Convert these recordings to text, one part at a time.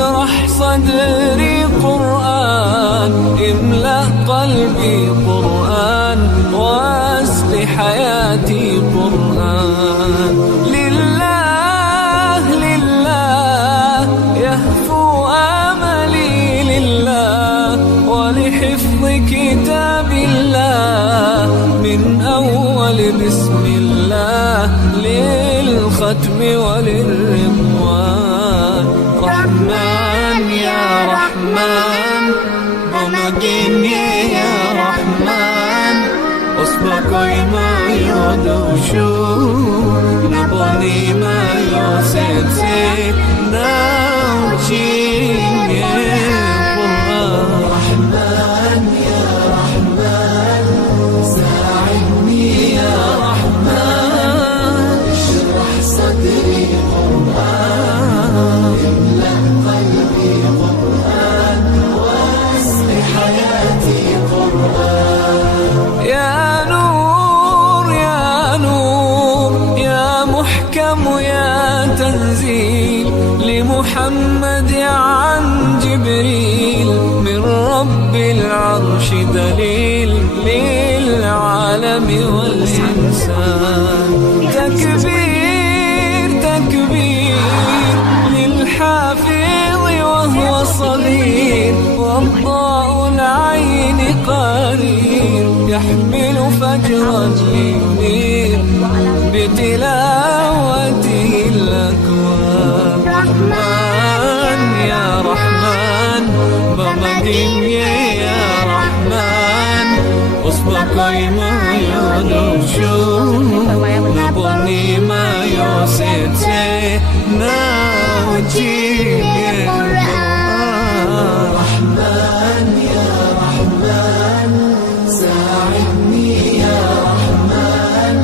اشرح صدري قرآن، املأ قلبي قرآن، واسق حياتي قرآن. لله لله يهفو آملي، لله ولحفظ كتاب الله، من أول بسم الله للختم وللرضوان. رحمن يا رحمن بمجيني يا رحمن، أصبحي ما يدوشو نبني ما يوسيتي ناوشيني قرآن. رحمن يا رحمن ساعدني يا رحمن، اشرح صدري قرآن، املأ قلبي قرآن، واسق حياتي قرآن. يا نور يا نور يا محكم يا تنزيل، لمحمد عن جبريل، من رب العرش دليل للعالم والإنسان. تكبير تكبير للحافظ وهو صغير، والضاء العين قرير، يحمل فجرا لينير بتلاوته الأكوان. رحمن يا رحمن بمجيني يا رحمن، أصبحي ما يدوشو نبني ما يوسيتي ناوجيني قرآن. رحمن يا رحمن ساعدني يا رحمن،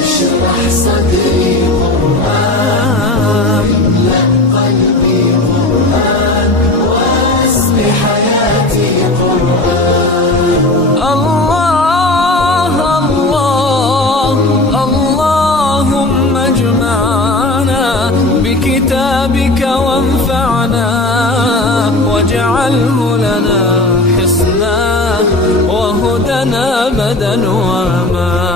اشرح صدري قرآن، املأ قلبي قرآن، واسق حياتي قرآن. الله الله اللهم اجمعنا بكتابك وانفعنا، واجعله لنا حصنا وهدنا أبدا وأمانا.